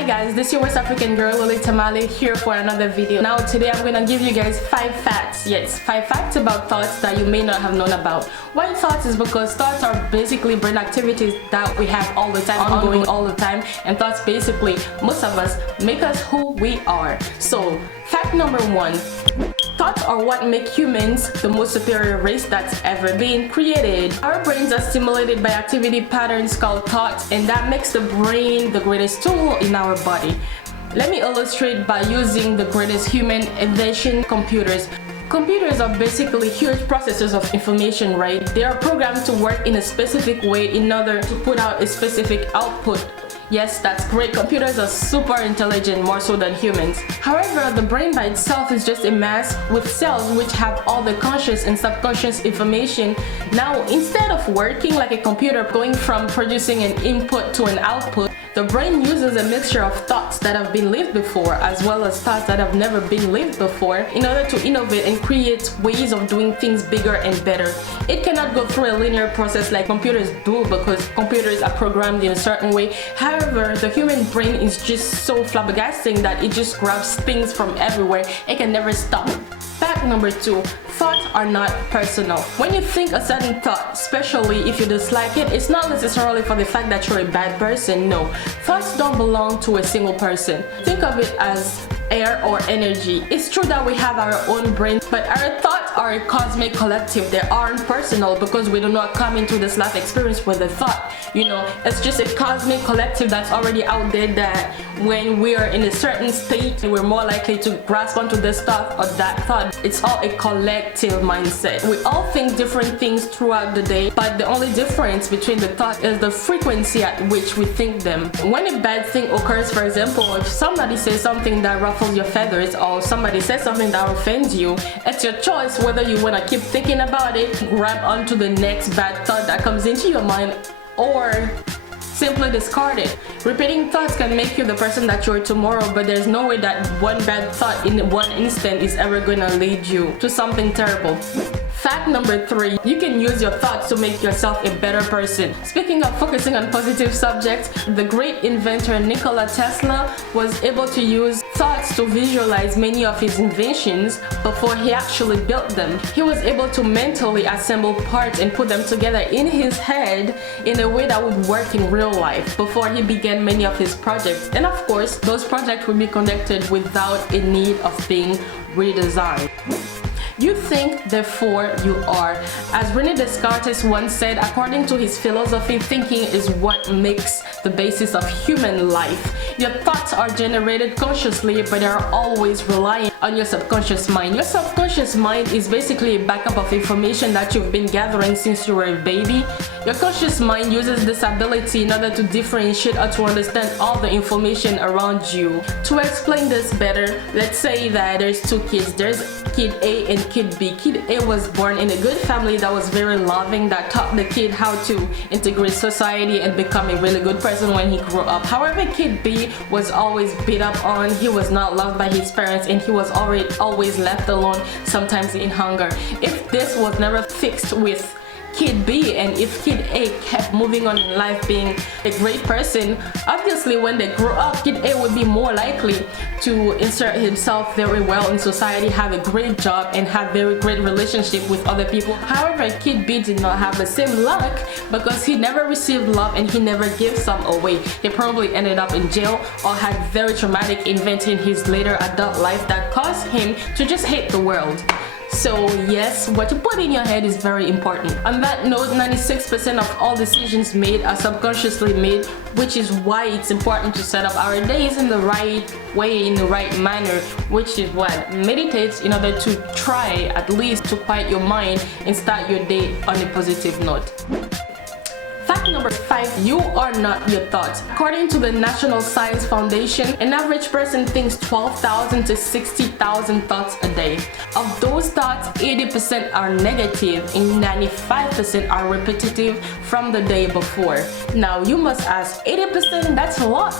Hi guys, this is your West African girl Lily Tamale here for another video. Now today I'm gonna give you guys 5 facts. Yes, 5 facts about thoughts that you may not have known about. Why thoughts is because thoughts are basically brain activities that we have all the time, ongoing all the time, and thoughts basically, most of us, make us who we are. So fact number 1. Thoughts are what make humans the most superior race that's ever been created. Our brains are stimulated by activity patterns called thoughts, and that makes the brain the greatest tool in our body. Let me illustrate by using the greatest human invention, computers. Computers are basically huge processors of information, right? They are programmed to work in a specific way in order to put out a specific output. Yes, that's great. Computers are super intelligent, more so than humans. However, the brain by itself is just a mass with cells which have all the conscious and subconscious information. Now, instead of working like a computer, going from producing an input to an output, the brain uses a mixture of thoughts that have been lived before as well as thoughts that have never been lived before in order to innovate and create ways of doing things bigger and better. It cannot go through a linear process like computers do because computers are programmed in a certain way. However, the human brain is just so flabbergasting that it just grabs things from everywhere. It can never stop. Fact number 2. Thoughts are not personal. When you think a certain thought, especially if you dislike it, it's not necessarily for the fact that you're a bad person. No, thoughts don't belong to a single person. Think of it as air or energy. It's true that we have our own brain, but our thoughts are a cosmic collective. They aren't personal because we do not come into this life experience with a thought. You know, it's just a cosmic collective that's already out there that when we are in a certain state, we're more likely to grasp onto this thought or that thought. It's all a collective mindset. We all think different things throughout the day, but the only difference between the thought is the frequency at which we think them. When a bad thing occurs, for example, if somebody says something that ruffles your feathers or somebody says something that offends you, it's your choice whether you want to keep thinking about it, grab onto the next bad thought that comes into your mind, or simply discard it. Repeating thoughts can make you the person that you are tomorrow, but there's no way that one bad thought in one instant is ever gonna lead you to something terrible. Fact number 3. You can use your thoughts to make yourself a better person. Speaking of focusing on positive subjects, the great inventor Nikola Tesla was able to use thoughts to visualize many of his inventions before he actually built them. He was able to mentally assemble parts and put them together in his head in a way that would work in real life before he began many of his projects. And of course, those projects would be conducted without a need of being redesigned. You think, therefore you are. As Rene Descartes once said, according to his philosophy, thinking is what makes the basis of human life. Your thoughts are generated consciously, but they are always relying on your subconscious mind. Your subconscious mind is basically a backup of information that you've been gathering since you were a baby. Your conscious mind uses this ability in order to differentiate or to understand all the information around you. To explain this better, let's say that there's 2 kids. There's Kid A and Kid B. Kid A was born in a good family that was very loving, that taught the kid how to integrate society and become a really good person when he grew up. However, Kid B was always beat up on, he was not loved by his parents, and he was always left alone, sometimes in hunger. If this was never fixed with Kid B, and if Kid A kept moving on in life being a great person, obviously when they grow up, Kid A would be more likely to insert himself very well in society, have a great job, and have very great relationship with other people. However, Kid B did not have the same luck because he never received love and he never gave some away. He probably ended up in jail or had very traumatic events in his later adult life that caused him to just hate the world. So yes, what you put in your head is very important. On that note, 96% of all decisions made are subconsciously made, which is why it's important to set up our days in the right way, in the right manner, which is what? Meditate in order to try at least to quiet your mind and start your day on a positive note. Fact number 5. You are not your thoughts. According to the National Science Foundation, an average person thinks 12,000 to 60,000 thoughts a day. Of those thoughts, 80% are negative and 95% are repetitive from the day before. Now you must ask, 80%? That's a lot.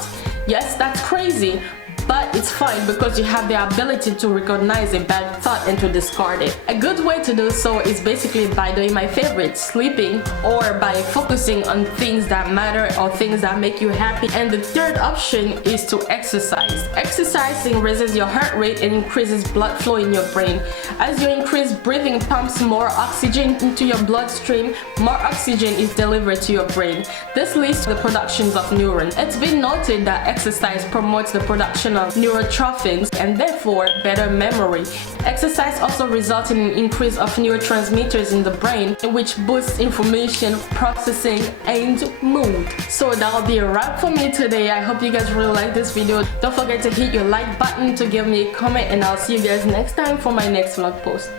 Yes, that's crazy. but it's fine because you have the ability to recognize a bad thought and to discard it. A good way to do so is basically by doing my favorite, sleeping, or by focusing on things that matter or things that make you happy. And the third option is to exercise. Exercising raises your heart rate and increases blood flow in your brain. As you increase breathing pumps more oxygen into your bloodstream, more oxygen is delivered to your brain. This leads to the productions of neurons. It's been noted that exercise promotes the production of neurotrophins and therefore better memory. Exercise also results in an increase of neurotransmitters in the brain, which boosts information processing and mood. So that'll be a wrap for me today. I hope you guys really like this video. Don't forget to hit your like button, to give me a comment, and I'll see you guys next time for my next vlog post.